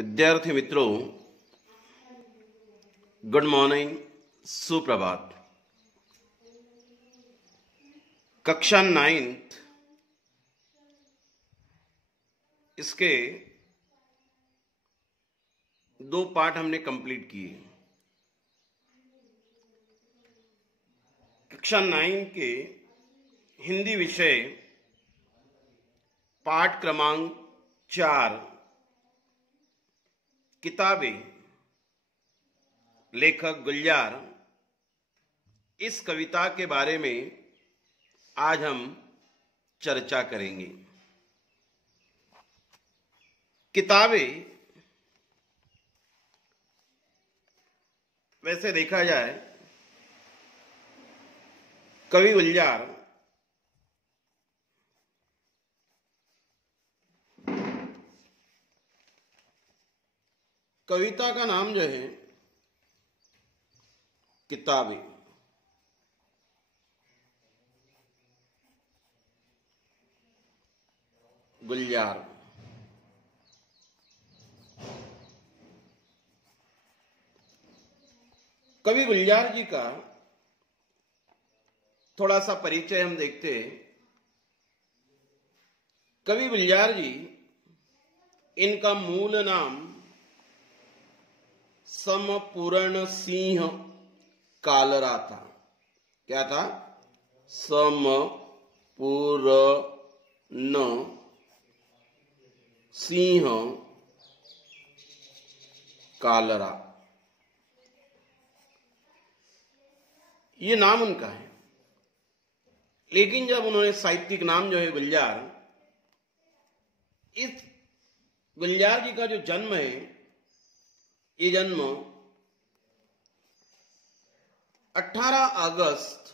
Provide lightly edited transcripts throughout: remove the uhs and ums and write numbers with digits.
विद्यार्थी मित्रों, good morning, सुप्रभात। कक्षा 9th इसके 2 पाठ हमने कंप्लीट किए। कक्षा 9 के हिंदी विषय पाठ क्रमांक 4 किताबें, लेखक गुलजार, इस कविता के बारे में आज हम चर्चा करेंगे। किताबें, वैसे देखा जाए कवि गुलजार कविता का नाम जो है किताबें। गुलजार कवि गुलजार जी का थोड़ा सा परिचय हम देखते हैं। कवि गुलजार जी, इनका मूल नाम समपूर्ण सिंह कालरा था। क्या था? समपूर्ण सिंह कालरा, ये नाम उनका है। लेकिन जब उन्होंने साहित्यिक नाम जो है गुलजार, इस गुलजार जी का जो जन्म है, ये जन्म 18 अगस्त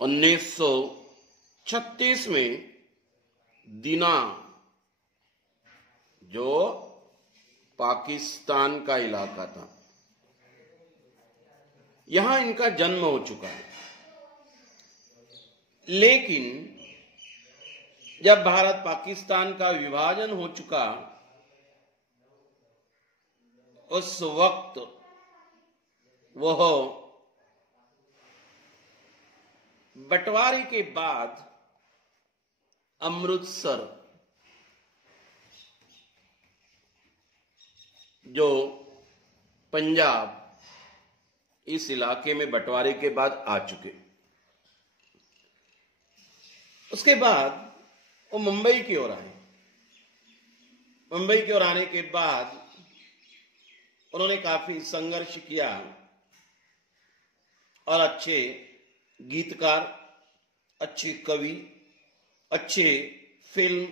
1936 में दीना, जो पाकिस्तान का इलाका था, यहां इनका जन्म हो चुका है। लेकिन जब भारत पाकिस्तान का विभाजन हो चुका, उस वक्त वह बंटवारे के बाद अमृतसर, जो पंजाब, इस इलाके में बंटवारे के बाद आ चुके। उसके बाद वो मुंबई की ओर आए। मुंबई की ओर आने के बाद उन्होंने काफी संघर्ष किया और अच्छे गीतकार, अच्छे कवि, अच्छे फिल्म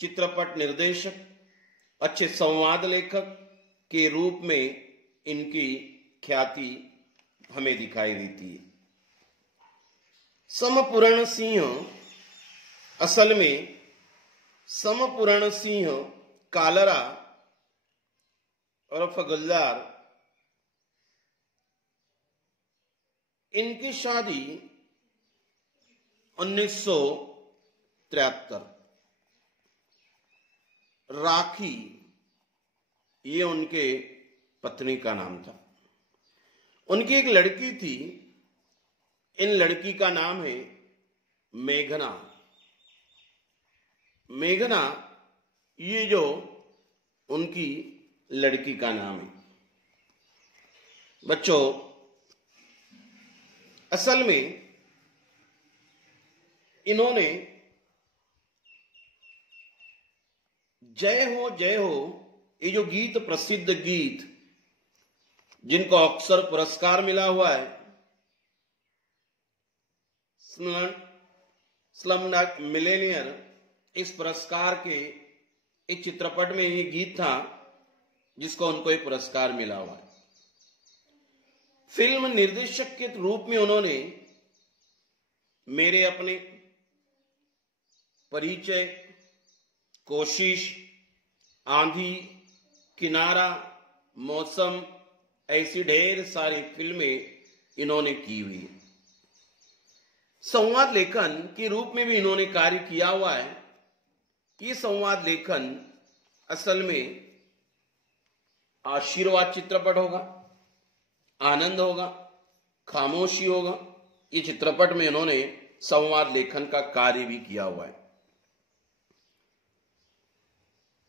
चित्रपट निर्देशक, अच्छे संवाद लेखक के रूप में इनकी ख्याति हमें दिखाई देती है। समपूर्ण सिंह, असल में समपूर्ण सिंह कालरा उर्फ गुलजार, इनकी शादी 1973, राखी, ये उनके पत्नी का नाम था। उनकी एक लड़की थी, इन लड़की का नाम है मेघना। मेघना, ये जो उनकी लड़की का नाम है। बच्चों, असल में इन्होंने जय हो ये जो गीत, प्रसिद्ध गीत जिनको अक्सर पुरस्कार मिला हुआ है, स्लमडॉग मिलियनेयर, इस पुरस्कार के इस चित्रपट में ये गीत था जिसको उनको एक पुरस्कार मिला हुआ है। फिल्म निर्देशक के रूप में उन्होंने मेरे अपने, परिचय, कोशिश, आंधी, किनारा, मौसम, ऐसी ढेर सारी फिल्में इन्होंने की हुई है। संवाद लेखन के रूप में भी इन्होंने कार्य किया हुआ है। ये संवाद लेखन असल में आशीर्वाद चित्रपट होगा, आनंद होगा, खामोशी होगा। ये चित्रपट में इन्होंने संवाद लेखन का कार्य भी किया हुआ है।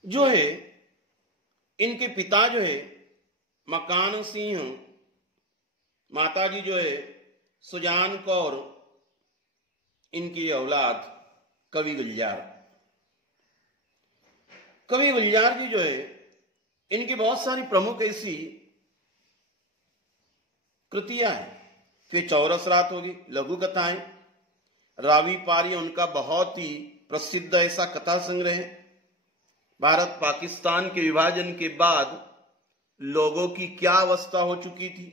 जो है इनके पिता जो है मकान सिंह, माताजी जो है सुजान कौर, इनकी औलाद कवि गुलजार। कवि गुलजार जी जो है इनकी बहुत सारी प्रमुख ऐसी कृतियां हैं। फिर चौरस रात होगी, लघु कथाएं, रावी पारी उनका बहुत ही प्रसिद्ध ऐसा कथा संग्रह है। भारत पाकिस्तान के विभाजन के बाद लोगों की क्या अवस्था हो चुकी थी,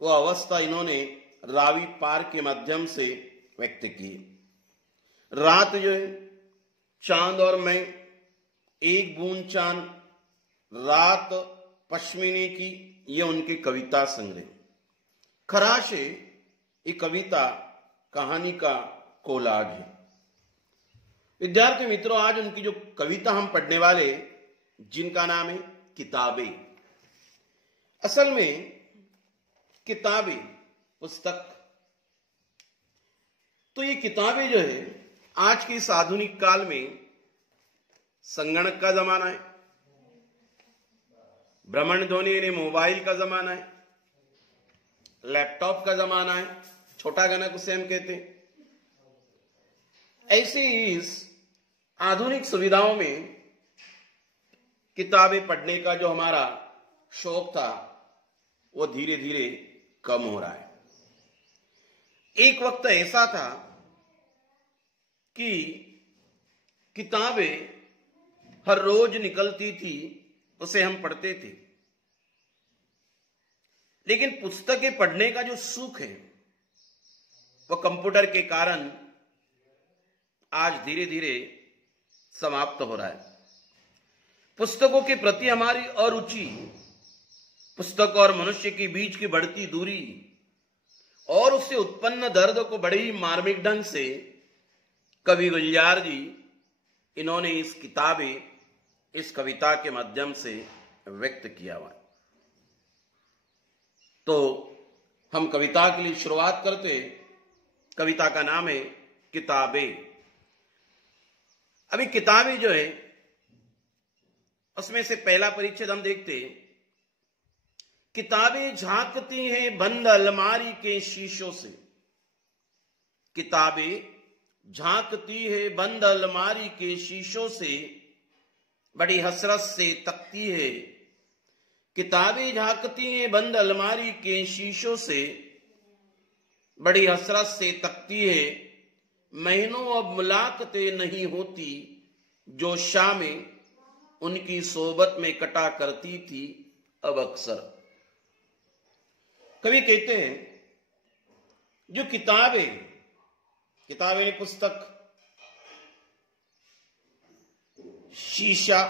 वो अवस्था इन्होंने रावी पार के माध्यम से व्यक्त की। रात जो है, चांद और मैं, एक बूंद चांद, रात पश्मीने की, ये उनके कविता संग्रह। खराश है ये कविता कहानी का कोलाज है। विद्यार्थी मित्रों, आज उनकी जो कविता हम पढ़ने वाले, जिनका नाम है किताबें। असल में किताबें पुस्तक, तो ये किताबें जो है आज के इस आधुनिक काल में संगणक का जमाना है, भ्रमण ध्वनि यानी मोबाइल का जमाना है, लैपटॉप का जमाना है, छोटा गणक उसे हम कहते हैं। ऐसे इस आधुनिक सुविधाओं में किताबें पढ़ने का जो हमारा शौक था वो धीरे धीरे कम हो रहा है। एक वक्त ऐसा था कि किताबें हर रोज निकलती थी, उसे हम पढ़ते थे। लेकिन पुस्तकें पढ़ने का जो सुख है वो कंप्यूटर के कारण आज धीरे धीरे समाप्त हो रहा है। पुस्तकों के प्रति हमारी अरुचि, पुस्तक और मनुष्य के बीच की बढ़ती दूरी और उससे उत्पन्न दर्द को बड़े ही मार्मिक ढंग से कवि गुलजार जी इन्होंने इस कविता के माध्यम से व्यक्त किया हुआ है। तो हम कविता के लिए शुरुआत करते हैं। कविता का नाम है किताबें। अभी किताबें जो है उसमें से पहला परिच्छेद हम देखते हैं। किताबें झांकती हैं बंद अलमारी के शीशों से। किताबें झांकती है बंद अलमारी के शीशों से, बड़ी हसरत से तकती है। किताबें झांकती हैं बंद अलमारी के शीशों से, बड़ी हसरत से तकती है। महीनों अब मुलाकातें नहीं होती, जो शामें उनकी सोबत में कटा करती थी अब अक्सर। कवि कहते हैं जो किताबें यानी पुस्तक, शीशा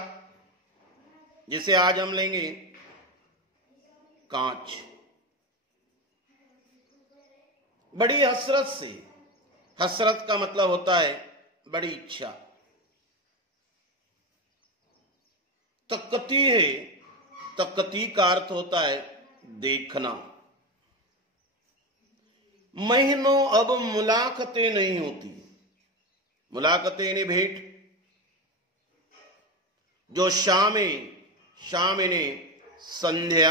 जिसे आज हम लेंगे कांच, बड़ी हसरत से, हसरत का मतलब होता है बड़ी इच्छा, तकती है, तकती का अर्थ होता है देखना। महीनों अब मुलाकातें नहीं होती, मुलाकातें ने भेंट, जो शाम ने संध्या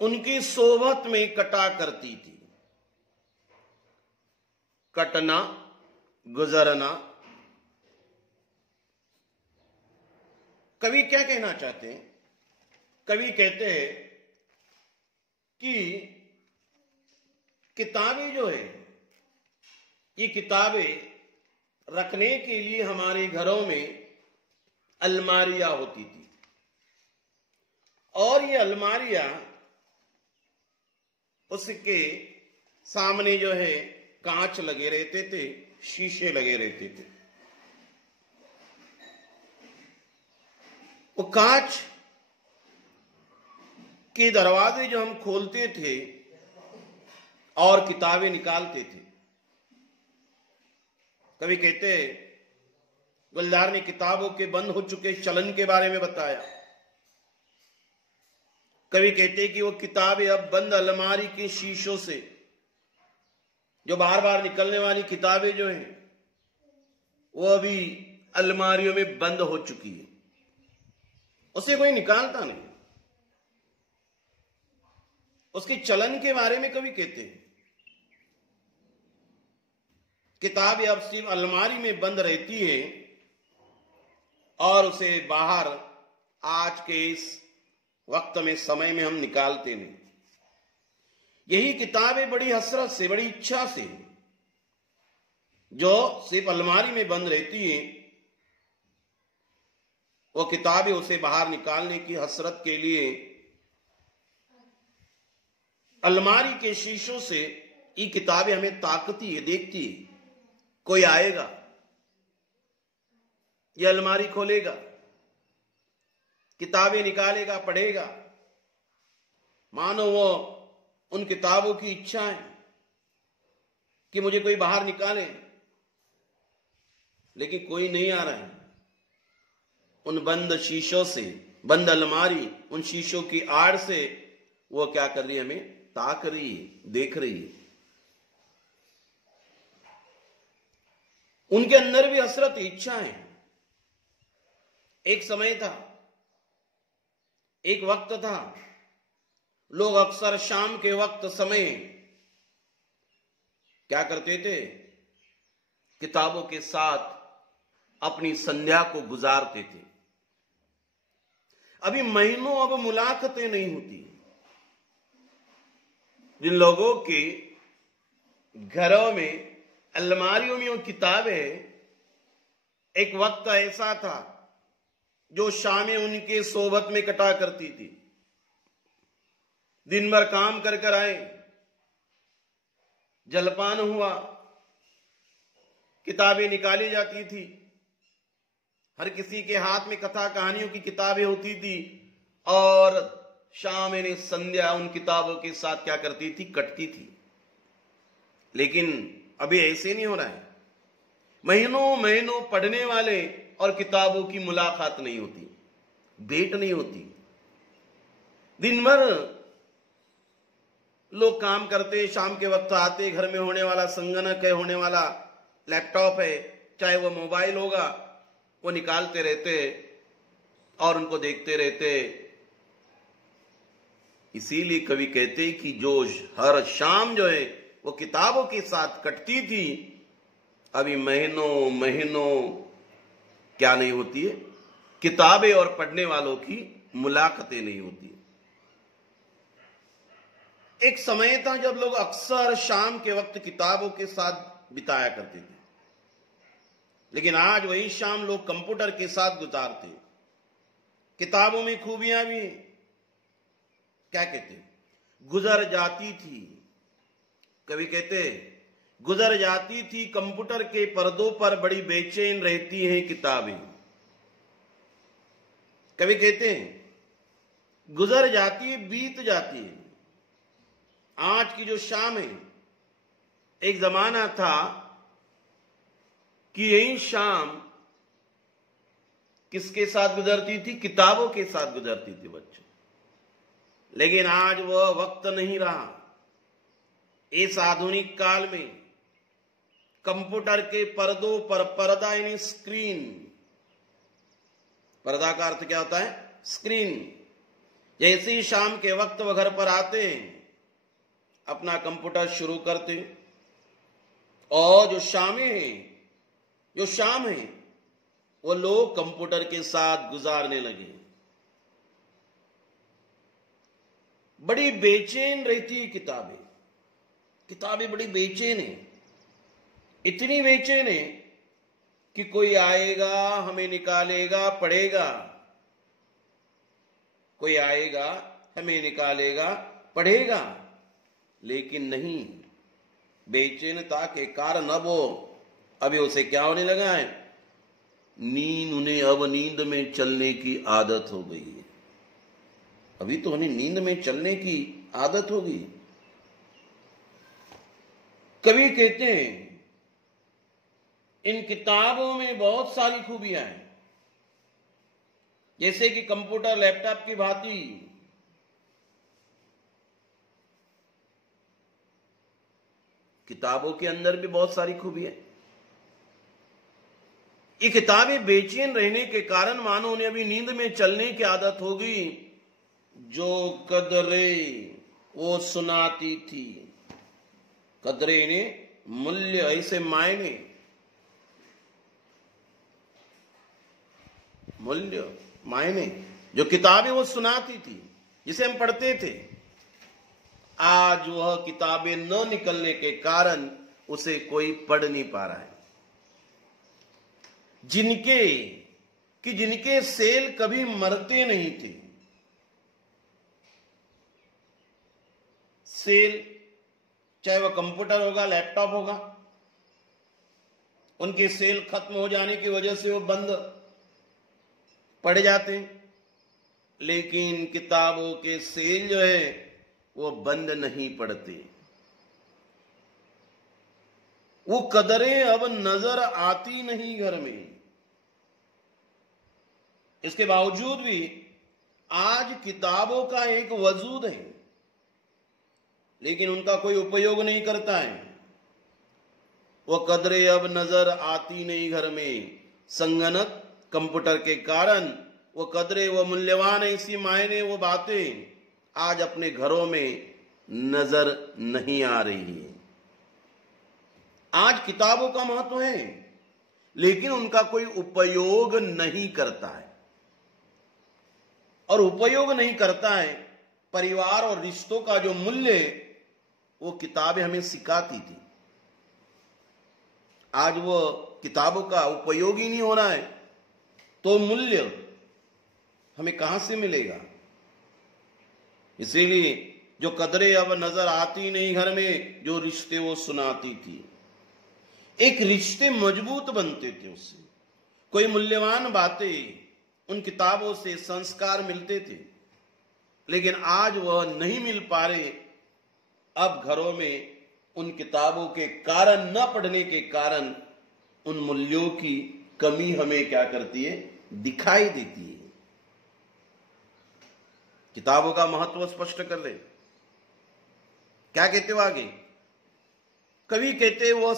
उनकी सोबत में कटा करती थी। कटना, गुजरना। कवि क्या कहना चाहते हैं? कवि कहते हैं कि किताबें जो है, ये किताबें रखने के लिए हमारे घरों में अलमारियां होती थी, और ये अलमारियां, उसके सामने जो है कांच लगे रहते थे, शीशे लगे रहते थे। वो कांच के दरवाजे जो हम खोलते थे, और किताबें निकालते थे। कभी कहते गुलजार ने किताबों के बंद हो चुके चलन के बारे में बताया। कभी कहते कि वो किताबें अब बंद अलमारी के शीशों से, जो बार बार निकलने वाली किताबें जो हैं वो अभी अलमारियों में बंद हो चुकी है, उसे कोई निकालता नहीं। उसके चलन के बारे में कभी कहते हैं किताबें अब सिर्फ अलमारी में बंद रहती है और उसे बाहर आज के इस वक्त में, समय में हम निकालते नहीं। यही किताबें बड़ी हसरत से, बड़ी इच्छा से, जो सिर्फ अलमारी में बंद रहती है, वो किताबें उसे बाहर निकालने की हसरत के लिए अलमारी के शीशों से ये किताबें हमें ताकती है, देखती है। कोई आएगा, ये अलमारी खोलेगा, किताबें निकालेगा, पढ़ेगा। मानो वो उन किताबों की इच्छा है कि मुझे कोई बाहर निकाले, लेकिन कोई नहीं आ रहा है। उन बंद शीशों से, बंद अलमारी, उन शीशों की आड़ से वो क्या कर रही है? हमें ताक रही है, देख रही है। उनके अंदर भी हसरत, इच्छा है। एक समय था, एक वक्त था, लोग अक्सर शाम के वक्त समय क्या करते थे? किताबों के साथ अपनी संध्या को गुजारते थे। अभी महीनों अब मुलाकातें नहीं होती। जिन लोगों के घरों में, अलमारियों में वो किताबें, एक वक्त ऐसा था जो शामें उनके सोबत में कटा करती थी। दिन भर काम कर कर आए, जलपान हुआ, किताबें निकाली जाती थी। हर किसी के हाथ में कथा कहानियों की किताबें होती थी और शाम यानी संध्या उन किताबों के साथ क्या करती थी? कटती थी। लेकिन अभी ऐसे नहीं हो रहा है। महीनों महीनों पढ़ने वाले और किताबों की मुलाकात नहीं होती, भेंट नहीं होती। दिन भर लोग काम करते, शाम के वक्त आते, घर में होने वाला संगणक है, होने वाला लैपटॉप है, चाहे वो मोबाइल होगा, वो निकालते रहते और उनको देखते रहते। इसीलिए कवि कहते कि जो हर शाम जो है वो किताबों के साथ कटती थी, अभी महीनों महीनों क्या नहीं होती है? किताबें और पढ़ने वालों की मुलाकातें नहीं होती। एक समय था जब लोग अक्सर शाम के वक्त किताबों के साथ बिताया करते थे, लेकिन आज वही शाम लोग कंप्यूटर के साथ गुजारते। किताबों में खूबियां भी हैं। क्या कहते? गुजर जाती थी, कभी कहते गुजर जाती थी कंप्यूटर के पर्दों पर, बड़ी बेचैन रहती हैं किताबें। कभी कहते हैं गुजर जाती है, बीत जाती है। आज की जो शाम है, एक जमाना था कि यही शाम किसके साथ गुजरती थी? किताबों के साथ गुजरती थी बच्चों। लेकिन आज वह वक्त नहीं रहा। इस आधुनिक काल में कंप्यूटर के पर्दों पर, पर्दा यानी स्क्रीन, पर्दा का अर्थ क्या होता है? स्क्रीन। जैसे ही शाम के वक्त वह घर पर आते हैं, अपना कंप्यूटर शुरू करते हैं और जो शाम है वो लोग कंप्यूटर के साथ गुजारने लगे। बड़ी बेचैन रहती है किताबें बड़ी बेचैन है। इतनी बेचैन है कि कोई आएगा, हमें निकालेगा, पढ़ेगा। कोई आएगा, हमें निकालेगा, पढ़ेगा। लेकिन नहीं, बेचैनता के कारण अब अभी उसे क्या होने लगा है? उन्हें अब नींद में चलने की आदत हो गई है। अभी तो उन्हें नींद में चलने की आदत हो गई। कवि कहते हैं इन किताबों में बहुत सारी खूबियां हैं, जैसे कि कंप्यूटर लैपटॉप की भांति किताबों के अंदर भी बहुत सारी खूबियां। ये किताबें बेचैन रहने के कारण मानो उन्हें अभी नींद में चलने की आदत हो गई। जो कदरे वो सुनाती थी, कदरे ने मूल्य, ऐसे मायने, मूल्य मायने, जो किताबें वो सुनाती थी, जिसे हम पढ़ते थे, आज वह किताबें न निकलने के कारण उसे कोई पढ़ नहीं पा रहा है। जिनके सेल कभी मरते नहीं थे, सेल चाहे वह कंप्यूटर होगा, लैपटॉप होगा, उनके सेल खत्म हो जाने की वजह से वो बंद पड़ जाते हैं, लेकिन किताबों के सेल जो है वो बंद नहीं पड़ते। वो कदरें अब नजर आती नहीं घर में। इसके बावजूद भी आज किताबों का एक वजूद है, लेकिन उनका कोई उपयोग नहीं करता है। वो कदरें अब नजर आती नहीं घर में। संगणक कंप्यूटर के कारण वो कदरें, वो मूल्यवान ऐसी मायने, वो बातें आज अपने घरों में नजर नहीं आ रही है। आज किताबों का महत्व है, लेकिन उनका कोई उपयोग नहीं करता है। और उपयोग नहीं करता है, परिवार और रिश्तों का जो मूल्य वो किताबें हमें सिखाती थी, आज वो किताबों का उपयोग ही नहीं हो रहा है, तो मूल्य हमें कहां से मिलेगा। इसीलिए जो कदरें अब नजर आती नहीं घर में, जो रिश्ते वो सुनाती थी। एक रिश्ते मजबूत बनते थे उससे, कोई मूल्यवान बातें उन किताबों से, संस्कार मिलते थे, लेकिन आज वह नहीं मिल पा रहे। अब घरों में उन किताबों के कारण, न पढ़ने के कारण, उन मूल्यों की कमी हमें क्या करती है, दिखाई देती है। किताबों का महत्व स्पष्ट कर ले। क्या कहते हो आगे? कवि कहते वो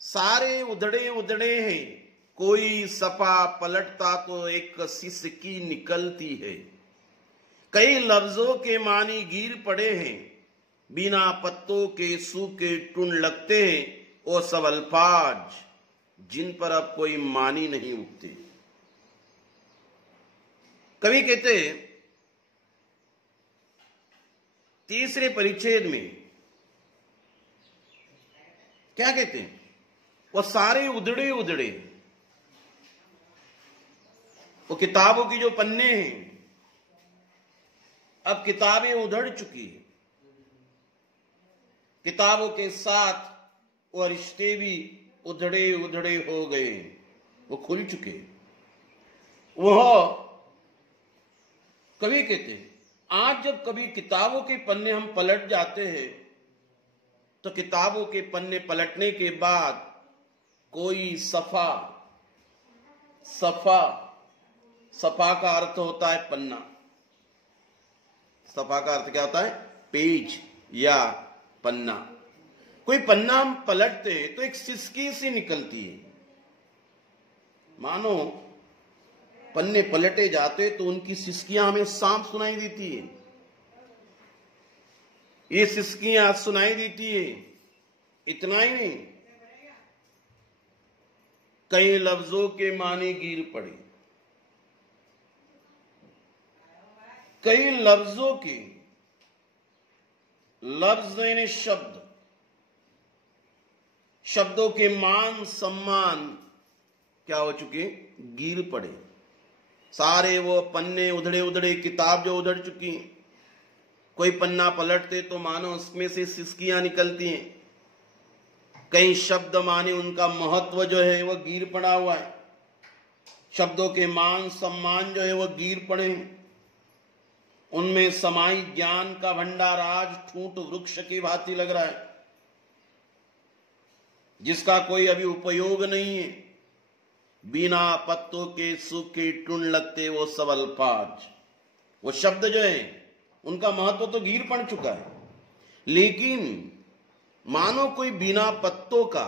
सारे उधड़े उधड़े हैं, कोई सफा पलटता तो एक सिसकी निकलती है। कई लफ्जों के मानी गिर पड़े हैं, बिना पत्तों के सूखे टुन लगते हैं। वो सब अल्फाज जिन पर अब कोई मानी नहीं उगते। कवि कहते तीसरे परिच्छेद में क्या कहते हैं, वो सारे उधड़े उधड़े, वो किताबों की जो पन्ने हैं, अब किताबें उधड़ चुकी है। किताबों के साथ वो रिश्ते भी उधड़े उधड़े हो गए, वो खुल चुके। वह कवि कहते हैं आज जब कभी किताबों के पन्ने हम पलट जाते हैं, तो किताबों के पन्ने पलटने के बाद कोई सफा का अर्थ होता है पन्ना। सफा का अर्थ क्या होता है? पेज या पन्ना। कोई पन्ना हम पलटते हैं तो एक सिसकी सी निकलती है, मानो पन्ने पलटे जाते तो उनकी सिसकियां हमें साफ सुनाई देती है। ये सिसकियां सुनाई देती है। इतना ही नहीं, कई लफ्जों के माने गिर पड़े। कई लफ्जों के, लफ्ज यानी शब्द, शब्दों के मान सम्मान क्या हो चुके? गिर पड़े। सारे वो पन्ने उधड़े उधड़े, किताब जो उधड़ चुकी, कोई पन्ना पलटते तो मानो उसमें से सिसकियां निकलती हैं। कई शब्द माने उनका महत्व जो है वह गिर पड़ा हुआ है। शब्दों के मान सम्मान जो है वह गिर पड़े हैं। उनमें समाई ज्ञान का भंडार आज ठूंठ वृक्ष की भांति लग रहा है, जिसका कोई अभी उपयोग नहीं है। बिना पत्तों के सूखे टुन लगते वो सब अल्फाज, वो शब्द जो है उनका महत्व तो गिर पड़ चुका है। लेकिन मानो कोई बिना पत्तों का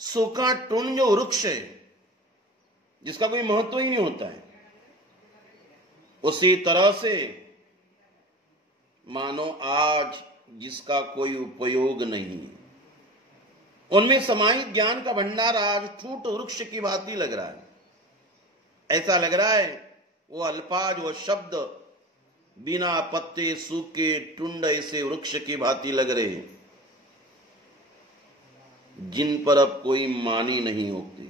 सूखा टुन जो वृक्ष है, जिसका कोई महत्व ही नहीं होता है, उसी तरह से मानो आज जिसका कोई उपयोग नहीं, उनमें समाहित ज्ञान का भंडार आज ठूंठ वृक्ष की भांति लग रहा है। ऐसा लग रहा है वो अल्फाज, वो शब्द बिना पत्ते सूखे टुंड ऐसे वृक्ष की भांति लग रहे हैं, जिन पर अब कोई मानी नहीं उगती,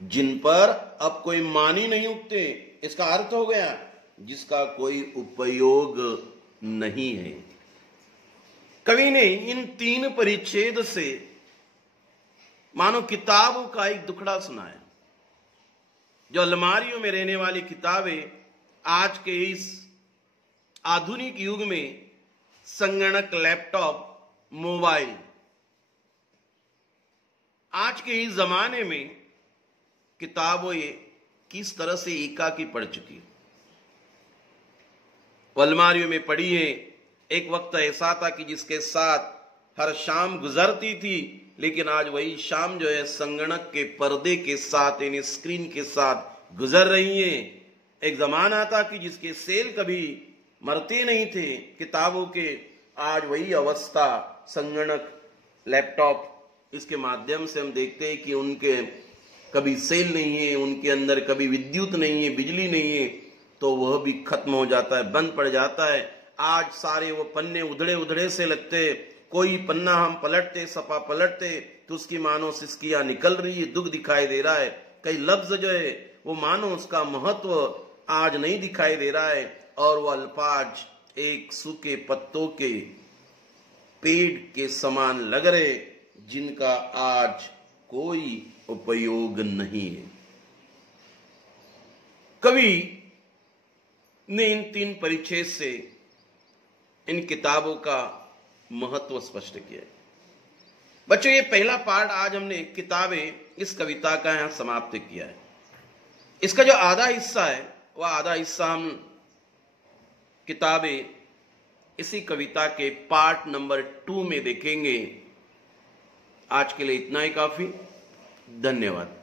जिन पर अब कोई मानी नहीं उगते। इसका अर्थ हो गया जिसका कोई उपयोग नहीं है। कवि ने इन 3 परिच्छेद से मानो किताबों का एक दुखड़ा सुनाया। जो अलमारियों में रहने वाली किताबें आज के इस आधुनिक युग में संगणक, लैपटॉप, मोबाइल, आज के इस जमाने में किताबों ये किस तरह से एकाकी पड़ चुकी है। अलमारियों में पड़ी है। एक वक्त ऐसा था कि जिसके साथ हर शाम गुजरती थी, लेकिन आज वही शाम जो है संगणक के पर्दे के साथ, यानी स्क्रीन के साथ गुजर रही है। एक जमाना था कि जिसके सेल कभी मरते नहीं थे किताबों के, आज वही अवस्था संगणक, लैपटॉप, इसके माध्यम से हम देखते हैं कि उनके कभी सेल नहीं है, उनके अंदर कभी विद्युत नहीं है, बिजली नहीं है, तो वह भी खत्म हो जाता है, बंद पड़ जाता है। आज सारे वो पन्ने उधड़े उधड़े से लगते, कोई पन्ना हम पलटते, सपा पलटते तो उसकी मानो सिसकियां निकल रही है, दुख दिखाई दे रहा है। कई लफ्ज जो है वो मानो उसका महत्व आज नहीं दिखाई दे रहा है, और वो अल्फाज एक सूखे पत्तों के पेड़ के समान लग रहे, जिनका आज कोई उपयोग नहीं है। कवि ने इन 3 परिच्छेद से इन किताबों का महत्व स्पष्ट किया है। बच्चों, ये पहला पार्ट आज हमने किताबें इस कविता का यहां समाप्त किया है। इसका जो आधा हिस्सा है वह आधा हिस्सा हम किताबें इसी कविता के पार्ट नंबर 2 में देखेंगे। आज के लिए इतना ही काफी। धन्यवाद।